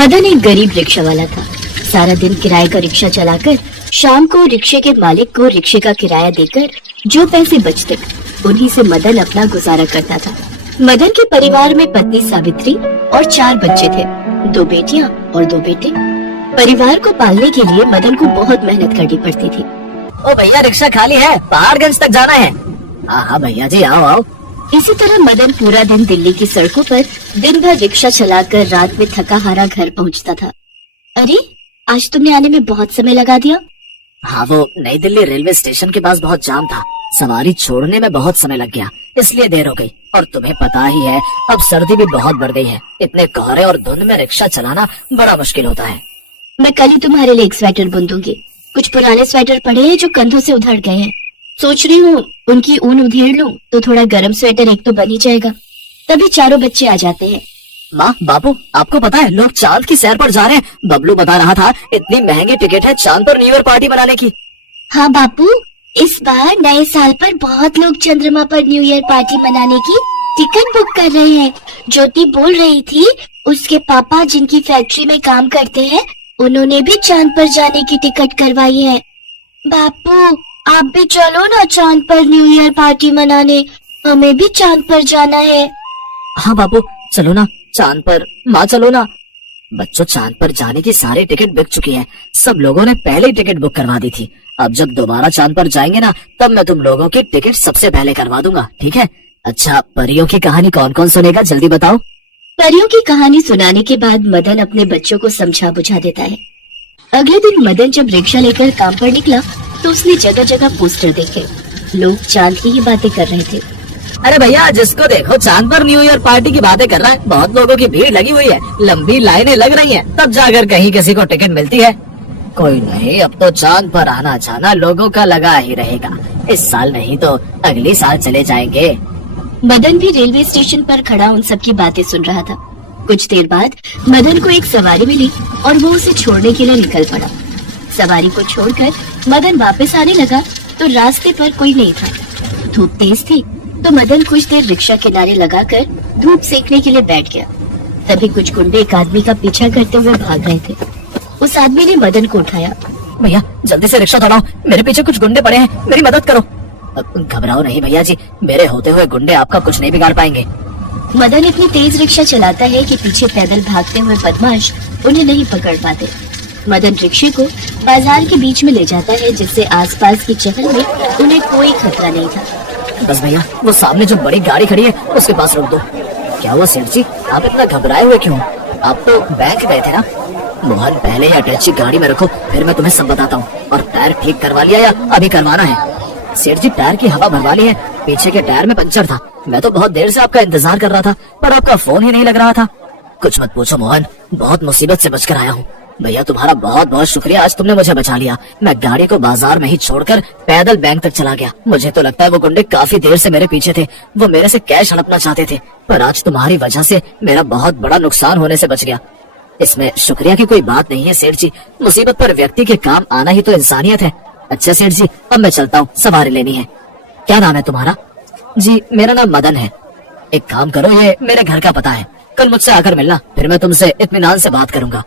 मदन एक गरीब रिक्शा वाला था। सारा दिन किराए का रिक्शा चलाकर शाम को रिक्शे के मालिक को रिक्शे का किराया देकर जो पैसे बचते उन्हीं से मदन अपना गुजारा करता था। मदन के परिवार में पत्नी सावित्री और 4 बच्चे थे, 2 बेटियां और 2 बेटे। परिवार को पालने के लिए मदन को बहुत मेहनत करनी पड़ती थी। ओ भैया, रिक्शा खाली है, पहाड़गंज तक जाना है। हाँ भैया जी, आओ आओ। इसी तरह मदन पूरा दिन दिल्ली की सड़कों पर दिन भर रिक्शा चलाकर रात में थका हारा घर पहुंचता था। अरे, आज तुमने आने में बहुत समय लगा दिया। हाँ, वो नई दिल्ली रेलवे स्टेशन के पास बहुत जाम था, सवारी छोड़ने में बहुत समय लग गया, इसलिए देर हो गई। और तुम्हें पता ही है, अब सर्दी भी बहुत बढ़ गई है। इतने कोहरे और धुंध में रिक्शा चलाना बड़ा मुश्किल होता है। मैं कल ही तुम्हारे लिए एक स्वेटर बुन दूंगी। कुछ पुराने स्वेटर पड़े हैं जो कंधों से उधड़ गए हैं। सोच रही हूँ उनकी ऊन उधेड़ लूं तो थोड़ा गर्म स्वेटर एक तो बन ही जाएगा। तभी चारों बच्चे आ जाते हैं। माँ, बापू, आपको पता है लोग चांद की सैर पर जा रहे हैं। बबलू बता रहा था, इतनी महंगी टिकट है चांद पर न्यू ईयर पार्टी मनाने की। हाँ बापू, इस बार नए साल पर बहुत लोग चंद्रमा पर न्यू ईयर पार्टी मनाने की टिकट बुक कर रहे हैं। ज्योति बोल रही थी उसके पापा जिनकी फैक्ट्री में काम करते हैं, उन्होंने भी चांद पर जाने की टिकट करवाई है। बापू, आप भी चलो ना चांद पर न्यू ईयर पार्टी मनाने, हमें भी चांद पर जाना है। हाँ बापू, चलो ना चांद पर। माँ, चलो ना। बच्चों, चांद पर जाने की सारी टिकट बिक चुकी है। सब लोगों ने पहले ही टिकट बुक करवा दी थी। अब जब दोबारा चांद पर जाएंगे ना, तब मैं तुम लोगों की टिकट सबसे पहले करवा दूंगा, ठीक है? अच्छा, परियों की कहानी कौन कौन सुनेगा, जल्दी बताओ। परियों की कहानी सुनाने के बाद मदन अपने बच्चों को समझा बुझा देता है। अगले दिन मदन जब रिक्शा लेकर काम पर निकला तो उसने जगह जगह पोस्टर देखे। लोग चांद की ही बातें कर रहे थे। अरे भैया, जिसको देखो चांद पर न्यू ईयर पार्टी की बातें कर रहा है। बहुत लोगों की भीड़ लगी हुई है, लंबी लाइनें लग रही हैं, तब जाकर कहीं किसी को टिकट मिलती है। कोई नहीं, अब तो चांद पर आना जाना लोगों का लगा ही रहेगा। इस साल नहीं तो अगले साल चले जाएंगे। मदन भी रेलवे स्टेशन पर खड़ा उन सब की बातें सुन रहा था। कुछ देर बाद मदन को एक सवारी मिली और वो उसे छोड़ने के लिए निकल पड़ा। सवारी को छोड़कर मदन वापस आने लगा तो रास्ते पर कोई नहीं था। धूप तेज थी तो मदन कुछ देर रिक्शा किनारे लगाकर धूप सेकने के लिए बैठ गया। तभी कुछ गुंडे एक आदमी का पीछा करते हुए भाग रहे थे। उस आदमी ने मदन को उठाया। भैया, जल्दी से रिक्शा दौड़ाओ, मेरे पीछे कुछ गुंडे पड़े हैं, मेरी मदद करो। घबराओ नहीं भैया जी, मेरे होते हुए गुंडे आपका कुछ नहीं बिगाड़ पाएंगे। मदन इतनी तेज रिक्शा चलाता है कि पीछे पैदल भागते हुए बदमाश उन्हें नहीं पकड़ पाते। मदन रिक्शे को बाजार के बीच में ले जाता है, जिससे आसपास की चहल में उन्हें कोई खतरा नहीं था। बस भैया, वो सामने जो बड़ी गाड़ी खड़ी है उसके पास रोक दो। क्या हुआ सेठ जी, आप इतना घबराए हुए क्यों? आप तो बैंक गए थे ना? मोहन, पहले ही अटैची गाड़ी में रखो, फिर मैं तुम्हें सब बताता हूँ। और टायर ठीक करवा लिया या अभी करवाना है? सेठ जी, टायर की हवा भरवा ली है, पीछे के टायर में पंचर था। मैं तो बहुत देर से आपका इंतजार कर रहा था, पर आपका फोन ही नहीं लग रहा था। कुछ मत पूछो मोहन, बहुत मुसीबत से बचकर आया हूँ। भैया, तुम्हारा बहुत बहुत शुक्रिया, आज तुमने मुझे बचा लिया। मैं गाड़ी को बाजार में ही छोड़कर पैदल बैंक तक चला गया। मुझे तो लगता है वो गुंडे काफी देर से मेरे पीछे थे। वो मेरे से कैश हड़पना चाहते थे, पर आज तुम्हारी वजह से मेरा बहुत बड़ा नुकसान होने से बच गया। इसमें शुक्रिया की कोई बात नहीं है सेठ जी, मुसीबत पर व्यक्ति के काम आना ही तो इंसानियत है। अच्छा सेठ जी, अब मैं चलता हूँ, सवारी लेनी है। क्या नाम है तुम्हारा? जी, मेरा नाम मदन है। एक काम करो, ये मेरे घर का पता है, कल मुझसे आकर मिलना, फिर मैं तुमसे इत्मीनान से बात करूंगा।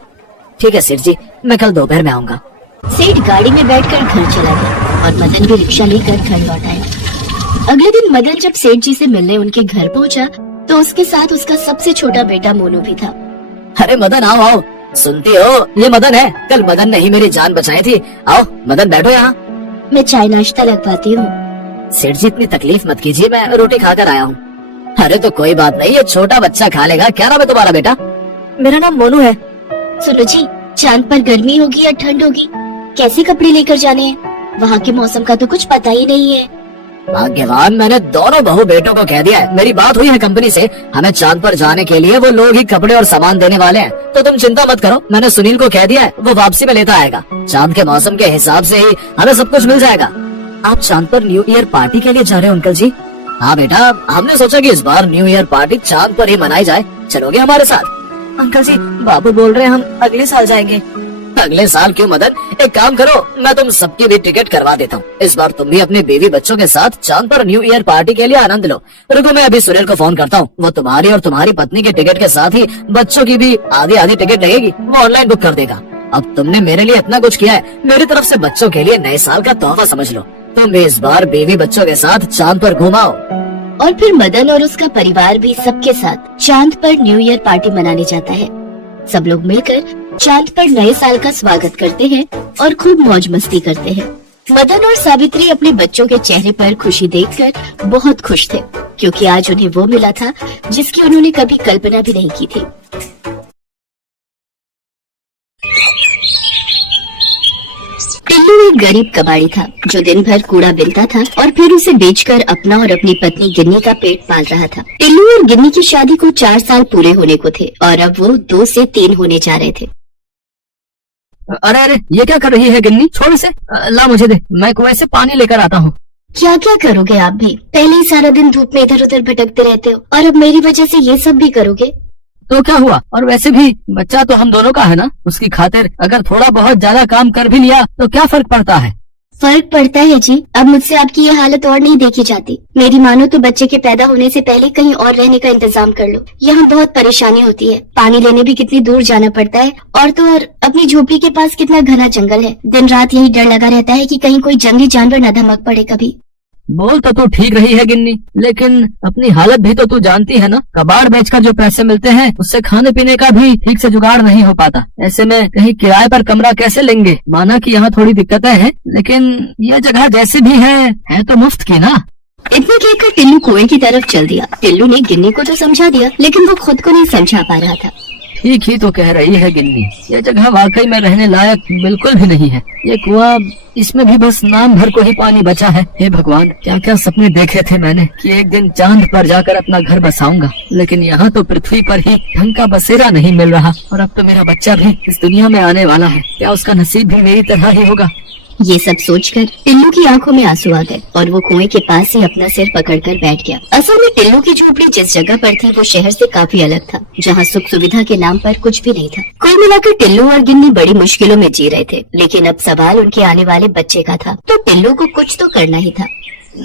ठीक है सेठ जी, मैं कल दोपहर में आऊंगा। सेठ गाड़ी में बैठकर घर चला गया और मदन भी रिक्शा लेकर घर लौट आया। अगले दिन मदन जब सेठ जी से मिलने उनके घर पहुंचा तो उसके साथ उसका सबसे छोटा बेटा मोनू भी था। अरे मदन, आओ आओ, सुनती हो, ये मदन है। कल मदन ने ही मेरी जान बचाई थी। आओ मदन, बैठो यहाँ। मैं चाय नाश्ता लगवाती हूँ। सेठ जी, इतनी तकलीफ मत कीजिए, मैं रोटी खाकर आया हूँ। अरे तो कोई बात नहीं, ये छोटा बच्चा खा लेगा। क्या नाम है तुम्हारा बेटा? मेरा नाम मोनू है। सुनो जी, चांद पर गर्मी होगी या ठंड होगी, कैसे कपड़े लेकर जाने हैं? वहाँ के मौसम का तो कुछ पता ही नहीं है। भाग्यवान, मैंने दोनों बहू बेटों को कह दिया है, मेरी बात हुई है कंपनी से, हमें चांद पर जाने के लिए वो लोग ही कपड़े और सामान देने वाले हैं। तो तुम चिंता मत करो, मैंने सुनील को कह दिया है, वो वापसी में लेता आएगा। चांद के मौसम के हिसाब से ही हमें सब कुछ मिल जाएगा। आप चांद पर न्यू ईयर पार्टी के लिए जा रहे हो अंकल जी? हाँ बेटा, हमने सोचा कि इस बार न्यू ईयर पार्टी चांद पर ही मनाई जाए, चलोगे हमारे साथ? अंकल जी, बाबू बोल रहे हैं हम अगले साल जाएंगे। अगले साल क्यों मदन, एक काम करो, मैं तुम सबकी भी टिकट करवा देता हूँ। इस बार तुम भी अपने बेबी बच्चों के साथ चांद पर न्यू ईयर पार्टी के लिए आनंद लो। रुको, मैं अभी सुनील को फोन करता हूँ, वो तुम्हारी और तुम्हारी पत्नी के टिकट के साथ ही बच्चों की भी आधी आधी टिकट लगेगी, वो ऑनलाइन बुक कर देगा। अब तुमने मेरे लिए इतना कुछ किया है, मेरी तरफ से बच्चों के लिए नए साल का तोहफा समझ लो। तुम भी इस बार बेबी बच्चों के साथ चांद पर घुमाओ। और फिर मदन और उसका परिवार भी सबके साथ चांद पर न्यू ईयर पार्टी मनाने जाता है। सब लोग मिलकर चांद पर नए साल का स्वागत करते हैं और खूब मौज मस्ती करते हैं। मदन और सावित्री अपने बच्चों के चेहरे पर खुशी देखकर बहुत खुश थे, क्योंकि आज उन्हें वो मिला था जिसकी उन्होंने कभी कल्पना भी नहीं की थी। टिल्लू एक गरीब कबाड़ी था जो दिन भर कूड़ा बिनता था और फिर उसे बेचकर अपना और अपनी पत्नी गिन्नी का पेट पाल रहा था। टिल्लू और गिन्नी की शादी को 4 साल पूरे होने को थे और अब वो 2 से 3 होने जा रहे थे। अरे अरे, ये क्या कर रही है गिन्नी, छोड़ इसे, ला मुझे दे, मैं कुएं से पानी लेकर आता हूँ। क्या क्या करोगे आप भी, पहले ही सारा दिन धूप में इधर उधर भटकते रहते हो और अब मेरी वजह से ये सब भी करोगे। तो क्या हुआ, और वैसे भी बच्चा तो हम दोनों का है ना, उसकी खातिर अगर थोड़ा बहुत ज्यादा काम कर भी लिया तो क्या फर्क पड़ता है। फर्क पड़ता है जी, अब मुझसे आपकी ये हालत और नहीं देखी जाती। मेरी मानो तो बच्चे के पैदा होने से पहले कहीं और रहने का इंतजाम कर लो। यहाँ बहुत परेशानी होती है, पानी लेने भी कितनी दूर जाना पड़ता है, और तो और अपनी झोपड़ी के पास कितना घना जंगल है। दिन रात यही डर लगा रहता है कि कहीं कोई जंगली जानवर न धमक पड़े कभी। बोल तो तू ठीक रही है गिन्नी, लेकिन अपनी हालत भी तो तू जानती है ना। कबाड़ बेचकर जो पैसे मिलते हैं उससे खाने पीने का भी ठीक से जुगाड़ नहीं हो पाता। ऐसे में कहीं किराए पर कमरा कैसे लेंगे। माना कि यहाँ थोड़ी दिक्कतें हैं, लेकिन यह जगह जैसी भी है तो मुफ्त की ना। इतना कहकर टिल्लू कुएं की तरफ चल दिया। टिल्लू ने गिन्नी को तो समझा दिया, लेकिन वो खुद को नहीं समझा पा रहा था। ठीक ही तो कह रही है गिन्नी, ये जगह वाकई में रहने लायक बिल्कुल भी नहीं है। ये कुआं, इसमें भी बस नाम भर को ही पानी बचा है। हे भगवान, क्या क्या सपने देखे थे मैंने कि एक दिन चांद पर जाकर अपना घर बसाऊंगा, लेकिन यहाँ तो पृथ्वी पर ही ढंग का बसेरा नहीं मिल रहा। और अब तो मेरा बच्चा भी इस दुनिया में आने वाला है, क्या उसका नसीब भी मेरी तरह ही होगा। ये सब सोचकर टिल्लू की आंखों में आंसू आ गए और वो कुएं के पास ही अपना सिर पकड़कर बैठ गया। असल में टिल्लू की झोपड़ी जिस जगह पर थी वो शहर से काफी अलग था, जहाँ सुख सुविधा के नाम पर कुछ भी नहीं था। कुल मिलाकर टिल्लू और गिन्नी बड़ी मुश्किलों में जी रहे थे, लेकिन अब सवाल उनके आने वाले बच्चे का था, तो टिल्लू को कुछ तो करना ही था।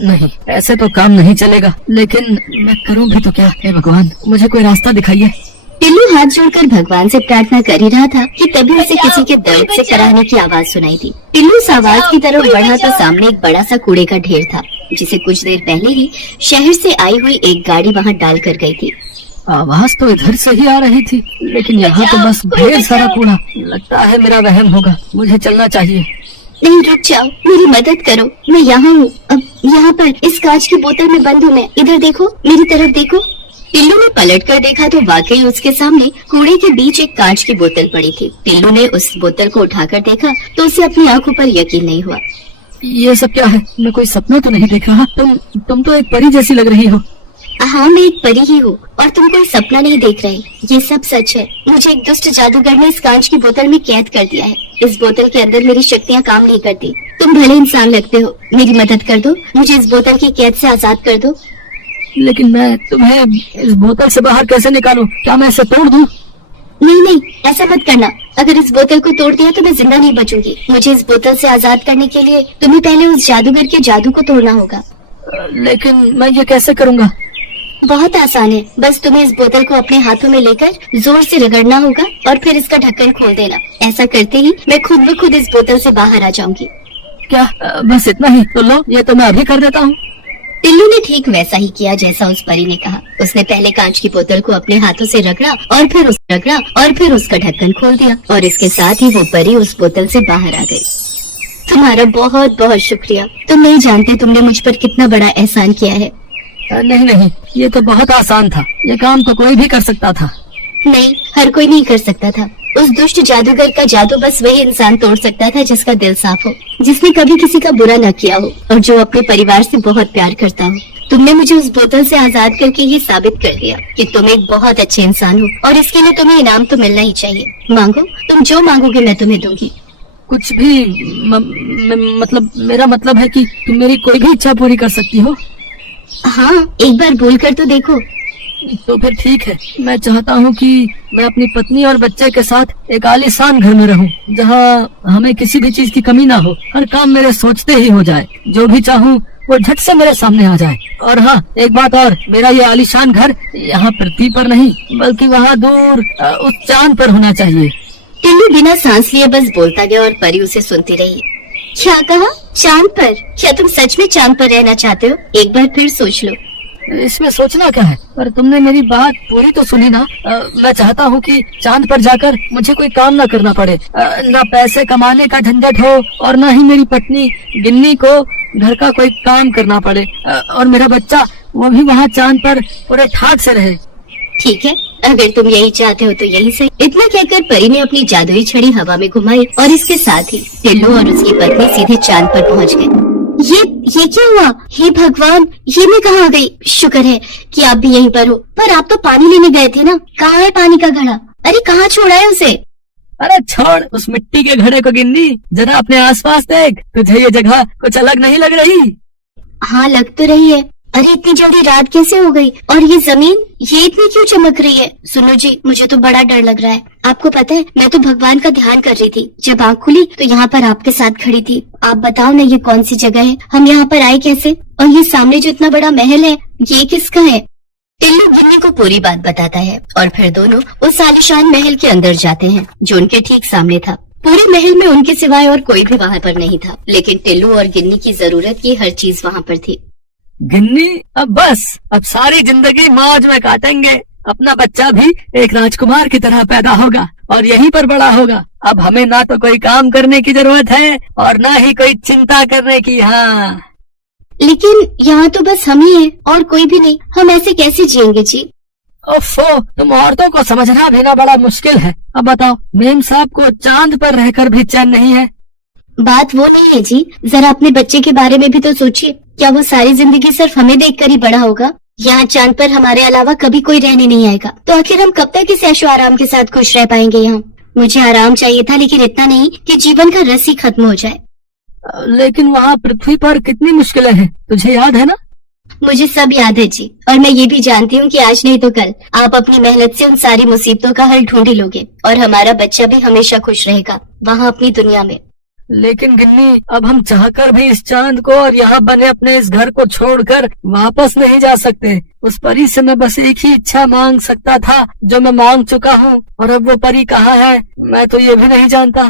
नहीं, ऐसे तो काम नहीं चलेगा, लेकिन मैं करूँ भी तो क्या। हे भगवान, मुझे कोई रास्ता दिखाइए। टिल्लू हाथ जोड़कर भगवान से प्रार्थना कर ही रहा था कि तभी उसे किसी के दर्द से कराहने की आवाज सुनाई दी। टिल्लू उस आवाज की तरफ बढ़ा तो सामने एक बड़ा सा कूड़े का ढेर था, जिसे कुछ देर पहले ही शहर से आई हुई एक गाड़ी वहाँ डाल कर गई थी। आवाज तो इधर से ही आ रही थी, लेकिन यहाँ तो बस ढेर सारा कूड़ा। लगता है मेरा वहम होगा, मुझे चलना चाहिए। नहीं, रुक जाओ, मेरी मदद करो, मैं यहाँ हूँ। अब यहाँ पर इस कांच की बोतल में बंद हूँ मैं। इधर देखो, मेरी तरफ देखो। टिल्लू ने पलट कर देखा तो वाकई उसके सामने कूड़े के बीच एक कांच की बोतल पड़ी थी। टिल्लू ने उस बोतल को उठाकर देखा तो उसे अपनी आंखों पर यकीन नहीं हुआ। ये सब क्या है, मैं कोई सपना तो नहीं देख रहा। तुम तो एक परी जैसी लग रही हो। हाँ, मैं एक परी ही हूँ और तुम कोई सपना नहीं देख रहे। ये सब सच है। मुझे एक दुष्ट जादूगर ने इस कांच की बोतल में कैद कर दिया है। इस बोतल के अंदर मेरी शक्तियाँ काम नहीं करती। तुम भले इंसान लगते हो, मेरी मदद कर दो, मुझे इस बोतल की कैद से आजाद कर दो। लेकिन मैं तुम्हें इस बोतल से बाहर कैसे निकालूं? क्या मैं इसे तोड़ दूं? नहीं नहीं, ऐसा मत करना। अगर इस बोतल को तोड़ दिया तो मैं जिंदा नहीं बचूंगी। मुझे इस बोतल से आजाद करने के लिए तुम्हें पहले उस जादूगर के जादू को तोड़ना होगा। लेकिन मैं ये कैसे करूँगा? बहुत आसान है, बस तुम्हें इस बोतल को अपने हाथों में लेकर जोर से रगड़ना होगा और फिर इसका ढक्कन खोल देना। ऐसा करते ही मैं खुद ब खुद इस बोतल से बाहर आ जाऊंगी। क्या बस इतना ही? तो लो, ये तो मैं अभी कर देता हूँ। टिल्लू ने ठीक वैसा ही किया जैसा उस परी ने कहा। उसने पहले कांच की बोतल को अपने हाथों से रगड़ा और फिर उसका ढक्कन खोल दिया और इसके साथ ही वो परी उस बोतल से बाहर आ गई। तुम्हारा बहुत बहुत शुक्रिया। तुम नहीं जानते तुमने मुझ पर कितना बड़ा एहसान किया है। नहीं, ये तो बहुत आसान था। ये काम तो कोई भी कर सकता था। नहीं, हर कोई नहीं कर सकता था। उस दुष्ट जादूगर का जादू बस वही इंसान तोड़ सकता था जिसका दिल साफ हो, जिसने कभी किसी का बुरा न किया हो और जो अपने परिवार से बहुत प्यार करता हो। तुमने मुझे उस बोतल से आजाद करके ये साबित कर दिया कि तुम एक बहुत अच्छे इंसान हो और इसके लिए तुम्हें इनाम तो मिलना ही चाहिए। मांगो, तुम जो मांगोगे मैं तुम्हें दूंगी। कुछ भी मतलब मेरा मतलब है कि तुम मेरी कोई भी इच्छा पूरी कर सकती हो। हाँ, एक बार बोल कर तो देखो। तो फिर ठीक है, मैं चाहता हूँ कि मैं अपनी पत्नी और बच्चे के साथ एक आलीशान घर में रहूँ, जहाँ हमें किसी भी चीज की कमी ना हो, हर काम मेरे सोचते ही हो जाए, जो भी चाहूँ वो झट से मेरे सामने आ जाए। और हाँ, एक बात और, मेरा ये आलीशान घर यहाँ पृथ्वी पर नहीं बल्कि वहाँ दूर उस चांद पर होना चाहिए। टिल्लू बिना सांस लिए बस बोलता गया और परी उसे सुनती रही। क्या कहा? चांद पर? क्या तुम सच में चांद पर रहना चाहते हो? एक बार फिर सोच लो। इसमें सोचना क्या है, पर तुमने मेरी बात पूरी तो सुनी ना। मैं चाहता हूँ कि चांद पर जाकर मुझे कोई काम ना करना पड़े, ना पैसे कमाने का झंझट हो और ना ही मेरी पत्नी गिन्नी को घर का कोई काम करना पड़े, और मेरा बच्चा वो भी वहाँ चांद पर पूरे ठाक से रहे। ठीक है, अगर तुम यही चाहते हो तो यही सही। इतना कहकर परी ने अपनी जादुई छड़ी हवा में घुमाई और इसके साथ ही टिल्लू और उसकी पत्नी सीधे चांद पर पहुंच गए। ये क्या हुआ? हे भगवान, ये मैं कहाँ आ गई? शुक्र है कि आप भी यहीं पर हो। पर आप तो पानी लेने गए थे ना, कहाँ है पानी का घड़ा? अरे कहाँ छोड़ा है उसे? अरे छोड़ उस मिट्टी के घड़े को गिन्नी, जरा अपने आसपास देख, तुझे ये जगह कुछ अलग नहीं लग रही? हाँ, लग तो रही है। अरे इतनी जल्दी रात कैसे हो गई? और ये जमीन, ये इतनी क्यों चमक रही है? सुनो जी, मुझे तो बड़ा डर लग रहा है। आपको पता है, मैं तो भगवान का ध्यान कर रही थी। जब आँख खुली तो यहाँ पर आपके साथ खड़ी थी। आप बताओ ना, ये कौन सी जगह है? हम यहाँ पर आए कैसे? और ये सामने जो इतना बड़ा महल है, ये किसका है? टिल्लू गिन्नी को पूरी बात बताता है और फिर दोनों उस आलीशान महल के अंदर जाते हैं, जो उनके ठीक सामने था। पूरे महल में उनके सिवाय और कोई भी वहाँ पर नहीं था, लेकिन टिल्लू और गिन्नी की जरूरत की हर चीज वहाँ पर थी। गिन्नी, अब सारी जिंदगी मौज में काटेंगे। अपना बच्चा भी एक राजकुमार की तरह पैदा होगा और यहीं पर बड़ा होगा। अब हमें ना तो कोई काम करने की जरूरत है और ना ही कोई चिंता करने की। हाँ, लेकिन यहाँ तो बस हम ही हैं और कोई भी नहीं। हम ऐसे कैसे जिएंगे जी? ओफो, तुम औरतों को समझना भी ना बड़ा मुश्किल है। अब बताओ, मेम साहब को चांद पर रहकर भी चैन नहीं है। बात वो नहीं है जी, जरा अपने बच्चे के बारे में भी तो सोचिए। क्या वो सारी जिंदगी सिर्फ हमें देखकर ही बड़ा होगा? यहाँ चांद पर हमारे अलावा कभी कोई रहने नहीं आएगा, तो आखिर हम कब तक इस ऐशो आराम के साथ खुश रह पाएंगे यहाँ? मुझे आराम चाहिए था, लेकिन इतना नहीं कि जीवन का रस ही खत्म हो जाए। लेकिन वहाँ पृथ्वी पर कितनी मुश्किलें हैं, तुझे याद है ना? मुझे सब याद है जी, और मैं ये भी जानती हूँ कि आज नहीं तो कल आप अपनी मेहनत से उन सारी मुसीबतों का हल ढूंढ ही लोगे और हमारा बच्चा भी हमेशा खुश रहेगा वहाँ अपनी दुनिया में। लेकिन गिन्नी, अब हम चाहकर भी इस चांद को और यहाँ बने अपने इस घर को छोड़कर वापस नहीं जा सकते। उस परी से मैं बस एक ही इच्छा मांग सकता था, जो मैं मांग चुका हूँ, और अब वो परी कहाँ है मैं तो ये भी नहीं जानता।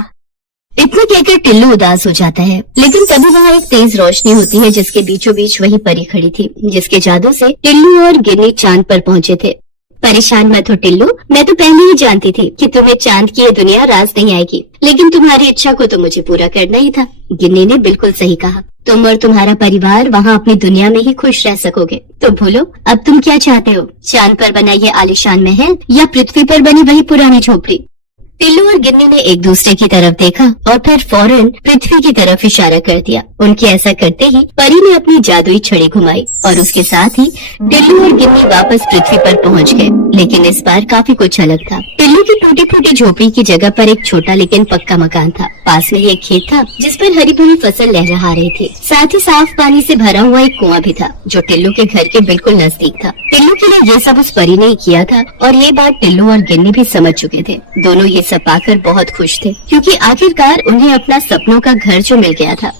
इतना कहकर टिल्लू उदास हो जाता है, लेकिन तभी वहाँ एक तेज रोशनी होती है, जिसके बीचों बीच वही परी खड़ी थी, जिसके जादू से टिल्लू और गिन्नी चांद पर पहुँचे थे। परेशान मत हो टिल्लू, मैं तो पहले ही जानती थी कि तुम्हें चांद की ये दुनिया रास नहीं आएगी, लेकिन तुम्हारी इच्छा को तो मुझे पूरा करना ही था। गिन्नी ने बिल्कुल सही कहा, तुम और तुम्हारा परिवार वहाँ अपनी दुनिया में ही खुश रह सकोगे। तो बोलो, अब तुम क्या चाहते हो? चांद पर बना ये आलीशान महल या पृथ्वी पर बनी वही पुरानी झोपड़ी? टिल्लू और गिन्नी ने एक दूसरे की तरफ देखा और फिर फौरन पृथ्वी की तरफ इशारा कर दिया। उनके ऐसा करते ही परी ने अपनी जादुई छड़ी घुमाई और उसके साथ ही टिल्लू और गिन्नी वापस पृथ्वी पर पहुंच गए। लेकिन इस बार काफी कुछ अलग था। टिल्लू की टूटी फूटी झोपड़ी की जगह पर एक छोटा लेकिन पक्का मकान था। पास में ही एक खेत था जिस पर हरी भरी फसल लहरा रही थी। साथ ही साफ पानी से भरा हुआ एक कुआं भी था, जो टिल्लू के घर के बिल्कुल नजदीक था। टिल्लू के लिए ये सब उस परी ने ही किया था और ये बात टिल्लू और गिन्नी भी समझ चुके थे। दोनों ये सब पाकर बहुत खुश थे, क्योंकि आखिरकार उन्हें अपना सपनों का घर जो मिल गया था।